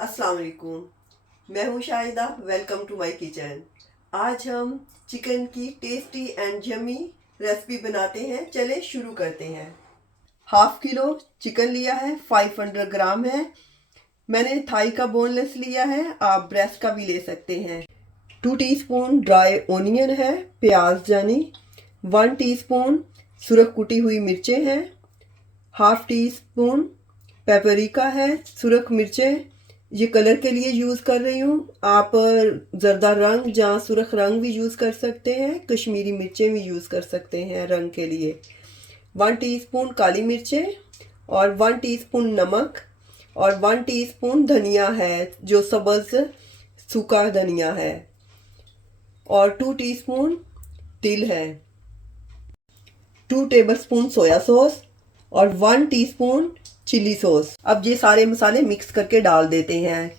अस्सलाम वालेकुम। मैं हूँ Shahida. Welcome to my kitchen. आज हम चिकन की टेस्टी एंड यम्मी रेसिपी बनाते हैं। चले शुरू करते हैं। हाफ किलो चिकन लिया है, 500 ग्राम है। मैंने थाई का बोनलेस लिया है, आप ब्रेस्ट का भी ले सकते हैं। 2 टीस्पून ड्राई ओनियन है, प्याज जानी। 1 टीस्पून सुरख कुटी हुई मिर्चें हैं। हाफ टी स्पून पेपरिका है, सुरख मिर्चें। ये कलर के लिए यूज़ कर रही हूँ। आप ज़रदा रंग या सुरख रंग भी यूज़ कर सकते हैं, कश्मीरी मिर्चें भी यूज़ कर सकते हैं रंग के लिए। 1 टीस्पून काली मिर्चें और 1 टीस्पून नमक और 1 टीस्पून धनिया है, जो सब्ज़ सूखा धनिया है, और 2 टीस्पून तिल है। 2 टेबलस्पून सोया सॉस और 1 टीस्पून चिली सॉस। अब ये सारे मसाले मिक्स करके डाल देते हैं।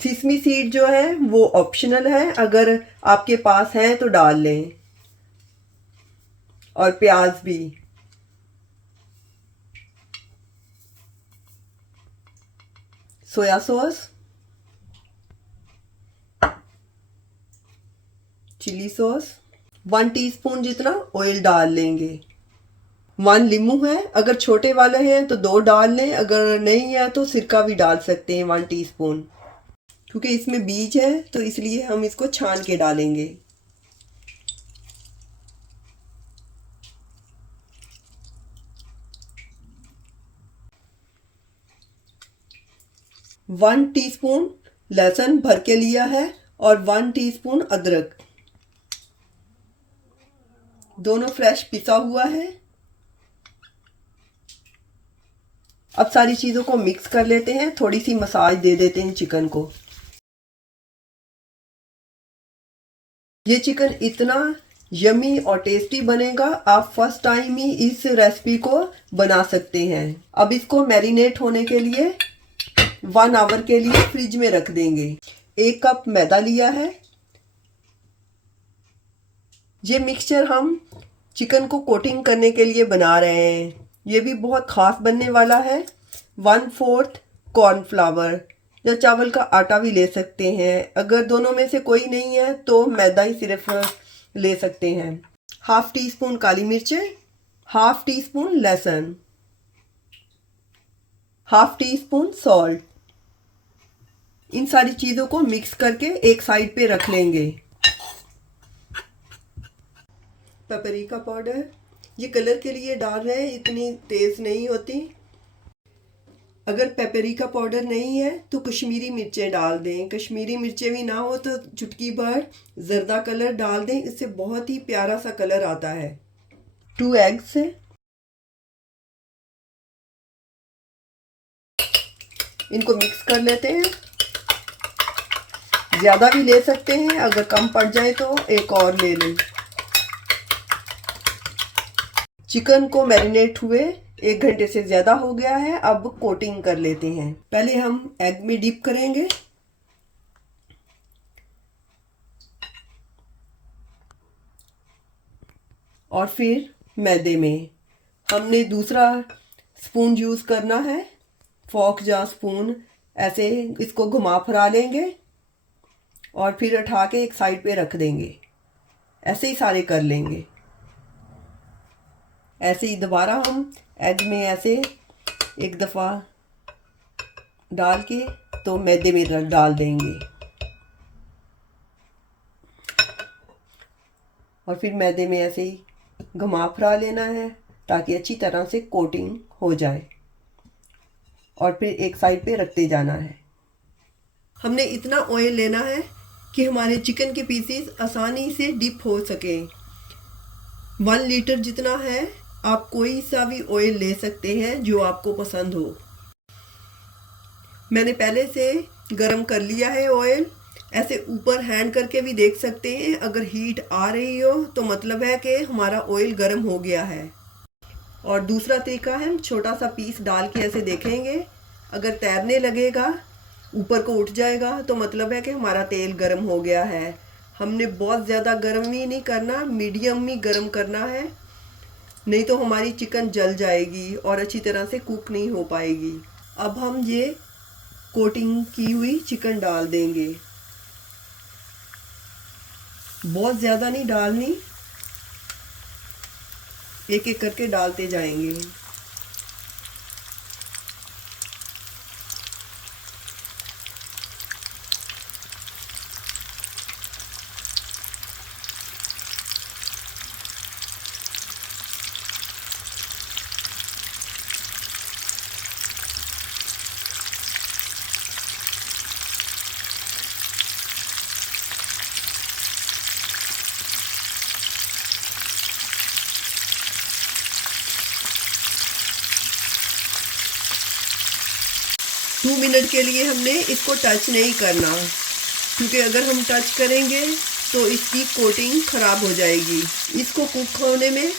सिसमी सीड जो है वो ऑप्शनल है, अगर आपके पास है तो डाल लें, और प्याज भी। Soya sauce, chilli sauce, 1 teaspoon जितना ऑयल डाल लेंगे। 1 लींबू है, अगर छोटे वाले हैं तो 2 डाल लें, अगर नहीं है तो सिरका भी डाल सकते हैं 1 टीस्पून। क्योंकि इसमें बीज है तो इसलिए हम इसको छान के डालेंगे। वन टीस्पून लहसुन भर के लिया है और 1 टीस्पून अदरक, दोनों फ्रेश पिसा हुआ है। अब सारी चीज़ों को मिक्स कर लेते हैं, थोड़ी सी मसाज दे देते हैं चिकन को। ये चिकन इतना यमी और टेस्टी बनेगा, आप फर्स्ट टाइम ही इस रेसिपी को बना सकते हैं। अब इसको मैरिनेट होने के लिए 1 आवर के लिए फ्रिज में रख देंगे। 1 कप मैदा लिया है। ये मिक्सचर हम चिकन को कोटिंग करने के लिए बना रहे हैं। ये भी बहुत ख़ास बनने वाला है। 1/4 कॉर्नफ्लावर या चावल का आटा भी ले सकते हैं, अगर दोनों में से कोई नहीं है तो मैदा ही सिर्फ ले सकते हैं। हाफ टी स्पून काली मिर्चें, हाफ टी स्पून लहसुन, हाफ टी स्पून सॉल्ट। इन सारी चीज़ों को मिक्स करके एक साइड पे रख लेंगे। पेपरिका पाउडर, ये कलर के लिए डाल रहे हैं, इतनी तेज़ नहीं होती। अगर पेपरिका पाउडर नहीं है तो कश्मीरी मिर्चें डाल दें। कश्मीरी मिर्चें भी ना हो तो चुटकी भर जर्दा कलर डाल दें, इससे बहुत ही प्यारा सा कलर आता है। 2 एग्स, इनको मिक्स कर लेते हैं। ज़्यादा भी ले सकते हैं, अगर कम पड़ जाए तो एक और ले लें। चिकन को मैरिनेट हुए 1 घंटे से ज़्यादा हो गया है। अब कोटिंग कर लेते हैं। पहले हम एग में डिप करेंगे, और फिर मैदे में। हमने दूसरा स्पून यूज़ करना है, फॉर्क या स्पून, ऐसे इसको घुमा फिरा लेंगे और फिर उठा के एक साइड पे रख देंगे। ऐसे ही सारे कर लेंगे। ऐसे ही दोबारा हम एग में ऐसे एक दफ़ा डाल के तो मैदे में डाल देंगे, और फिर मैदे में ऐसे ही घुमा फिरा लेना है ताकि अच्छी तरह से कोटिंग हो जाए, और फिर एक साइड पे रखते जाना है। हमने इतना ऑयल लेना है कि हमारे चिकन के पीसेस आसानी से डिप हो सके। 1 लीटर जितना है, आप कोई सा भी ऑयल ले सकते हैं जो आपको पसंद हो। मैंने पहले से गरम कर लिया है ऑयल। ऐसे ऊपर हैंड करके भी देख सकते हैं, अगर हीट आ रही हो तो मतलब है कि हमारा ऑयल गर्म हो गया है। और दूसरा तरीका है, छोटा सा पीस डाल के ऐसे देखेंगे, अगर तैरने लगेगा, ऊपर को उठ जाएगा, तो मतलब है कि हमारा तेल गर्म हो गया है। हमने बहुत ज़्यादा गर्म ही नहीं करना, मीडियम ही गर्म करना है, नहीं तो हमारी चिकन जल जाएगी और अच्छी तरह से कुक नहीं हो पाएगी। अब हम ये कोटिंग की हुई चिकन डाल देंगे। बहुत ज़्यादा नहीं डालनी, एक एक करके डालते जाएंगे। 2 मिनट के लिए हमने इसको टच नहीं करना, क्योंकि अगर हम टच करेंगे तो इसकी कोटिंग ख़राब हो जाएगी। इसको कुक होने में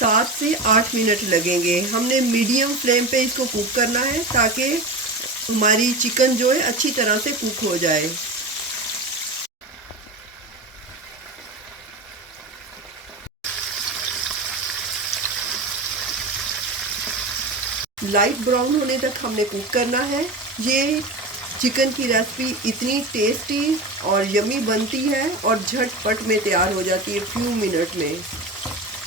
7 से 8 मिनट लगेंगे। हमने मीडियम फ्लेम पे इसको कुक करना है ताकि हमारी चिकन जो है अच्छी तरह से कुक हो जाए। लाइट ब्राउन होने तक हमने कुक करना है। ये चिकन की रेसिपी इतनी टेस्टी और यमी बनती है और झटपट में तैयार हो जाती है फ्यू मिनट में।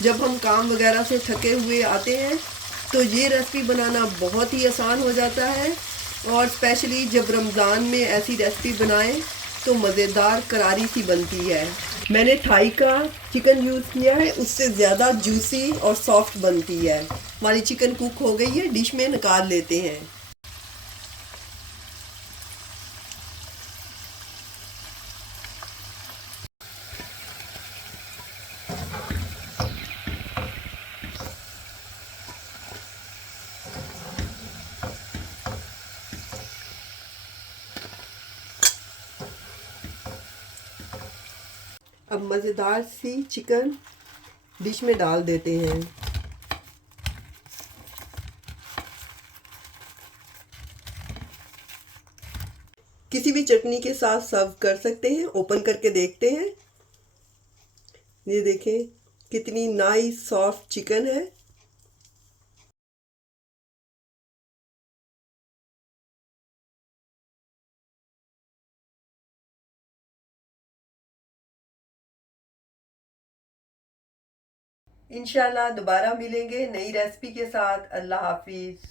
जब हम काम वगैरह से थके हुए आते हैं तो ये रेसिपी बनाना बहुत ही आसान हो जाता है, और स्पेशली जब रमज़ान में ऐसी रेसिपी बनाएं तो मज़ेदार करारी सी बनती है। मैंने थाई का चिकन यूज़ किया है, उससे ज़्यादा जूसी और सॉफ्ट बनती है। हमारी चिकन कुक हो गई है, डिश में निकाल लेते हैं। अब मज़ेदार सी चिकन डिश में डाल देते हैं। किसी भी चटनी के साथ सर्व कर सकते हैं। ओपन करके देखते हैं। ये देखें कितनी नाइस सॉफ्ट चिकन है। इंशाल्लाह दोबारा मिलेंगे नई रेसिपी के साथ। अल्लाह हाफिज़।